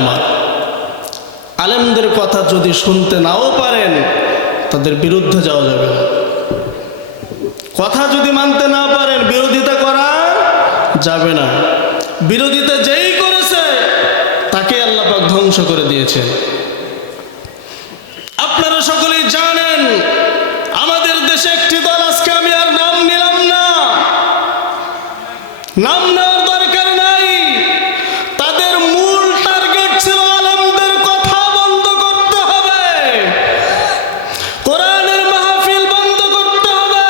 আমার, আলেমদের কথা যদি শুনতে নাও পারেন তাদের বিরুদ্ধে যাওয়া যাবে না। কথা যদি মানতে না পারেন বিরোধিতা করা যাবে না। বিরোধিতা যেই করেছে তাকে আল্লাহ পাক ধ্বংস করে দিয়েছেন। আপনারা সকলেই জানেন আমাদের দেশে একটি দল, আজকে আমি আর নাম নিলাম না, নাম নেওয়ার দরকার নাই, তাদের মূল টার্গেট ছিল আলেমদের কথা বন্ধ করতে হবে, কোরআনের মাহফিল বন্ধ করতে হবে,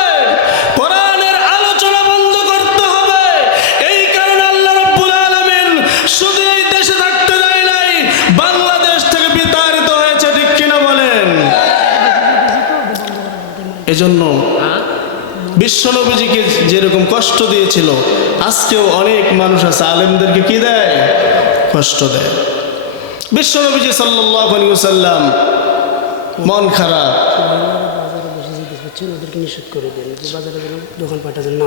কোরআনের আলোচনা বন্ধ করতে হবে। এই কারণে আল্লাহ রাব্বুল আলামিন শুধু এই দেশে থাকতে দেয় নাই, বাংলাদেশ থেকে বিতাড়িত হয়েছে, ঠিক কিনা বলেন? এজন্য বিশ্বনবীজিকে যেরকম কষ্ট দিয়েছিল, আজকেও অনেক মানুষ আছে আলেমদেরকে কি দেয়? কষ্ট দেয়। বিশ্বনবীজি সাল্লাল্লাহু আলাইহি ওয়াসাল্লাম মন খারাপ, বাজারে বসে যেতে পারছেন, ওদেরকে নিষেধ করে দেন, বাজারে দোকান পাঠাবেন না।